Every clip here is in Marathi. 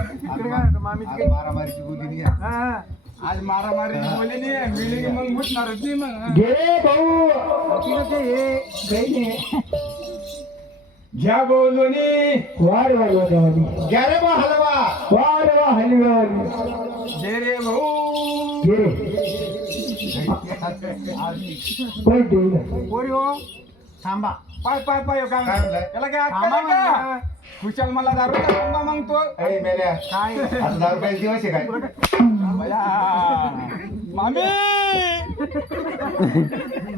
इकडे काय आज मारामारीची गोदी नाही आहे. आज मारामारी बोलली नाही मिळली की मग मुटणारच नाही मग गे भाऊ. हे. घ्या बोलूनी वार वार वार घ्या रे बा हलवा. वार वा घे रे भाऊ. गे पण देऊ पोरी हो थांबा. पाय पाय पाय काय काय म्हणलाय? त्याला काय अक्कल थांबा आहे का? म्हणलं. खुशाल मला दारू का थांबा मग तो अरे मेल्या. काय? आता दहा रुपयाचे दिवस आहे काय? बया. मामी!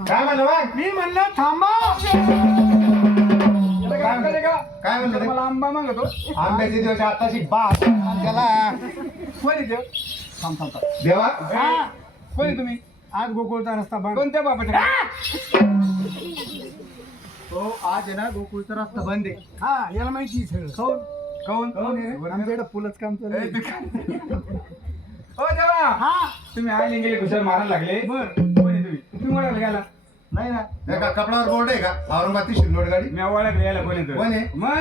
काय म्हणलं बा मी म्हणलं थांबा. त्याला काय अक्कल आहे का? काय म्हणलं रे? मला आंबा मागतो आंब्याचे दिवस आताशी बास. त्याला कोण आहे ते? थांब थांब थांब. देवा. हा. कोण आहे तुम्ही? आज गोकुळचा रस्ता बंद. कोणत्या बापाच्या? हो आज आहे ना गोकुळचा रस्ता बंद आहे. हा याला माहिती आहे सगळं. खाऊन कोण? कोण? आहे? रे? आमच्या इकडे फुलच काम चालू ए, आहे. तू ओ देवा! हा. तुम्ही आले गेले खुशाल मारायला लागले. बर. कोण आहे तुम्ही? तुम्ही ओळखलं गेला नाही ना. हे का कपडावर बोर्ड आहे का? औरंगाबाद शिल्लोड गाडी? मी ओळखलं यायला कोण आहे कोण आहे? मग?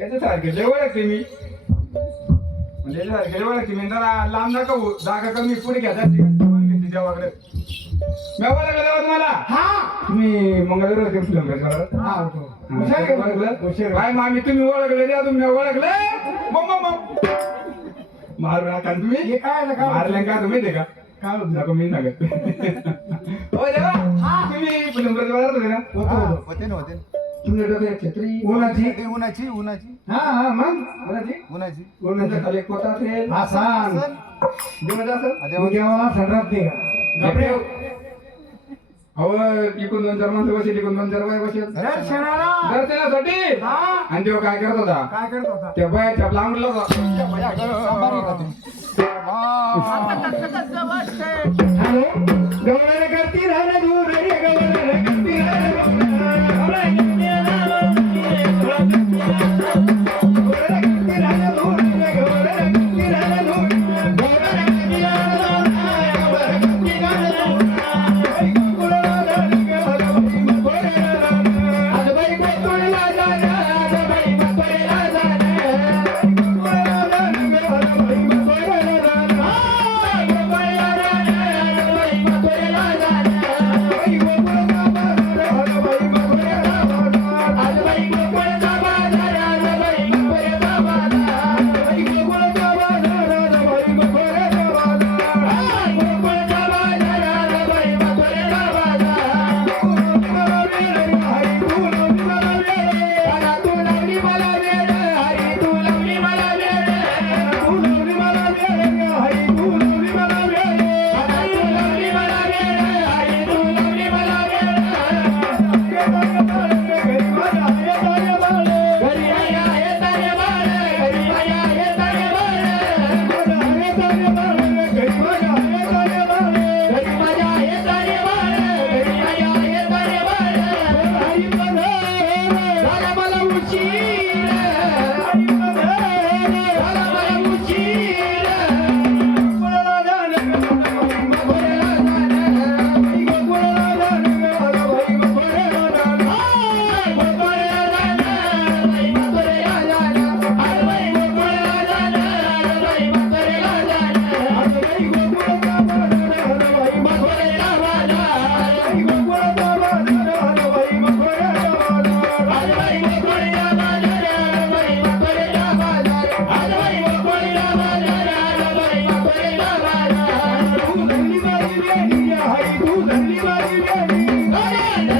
याच्यासारखे लय ओळखते मी. म्हणजे याच्यासारखे लय ओळखते मी. जरा लांब नका हो जागा कमी पुढे घ्या जाते घेतली देवाकडे मी ओळखलं देवा तुम्हाला? हा. तुम्ही मंगळवार हा. हुशार काय मामी तुम्ही ओळखले द्या तुम्ही ओळखलं. मारू नका तुम्ही? हे काय मारले का तुम्ही ते का? काय नको मी सांगत. हो. तुम्ही फिल्म फेस्टिवलवर होते ना? होतो होतो. होते ना होते ना. तुमच्या डोक्यात छत्री. ते उन्हाची उन्हाची. हा हा मग? उन्हाची? खाली असेल. हा असेल? तू देवाला कपडे अहो इकडून दोन चार माणसं बसेल इकडून दोन चार बाय बसेल दर्शनाला. दर्शनासाठी. हा. आणि तेव्हा काय करत होता? काय करत होता? त्या बायाच्या लांबला होता. सांबार मला Hallelujah.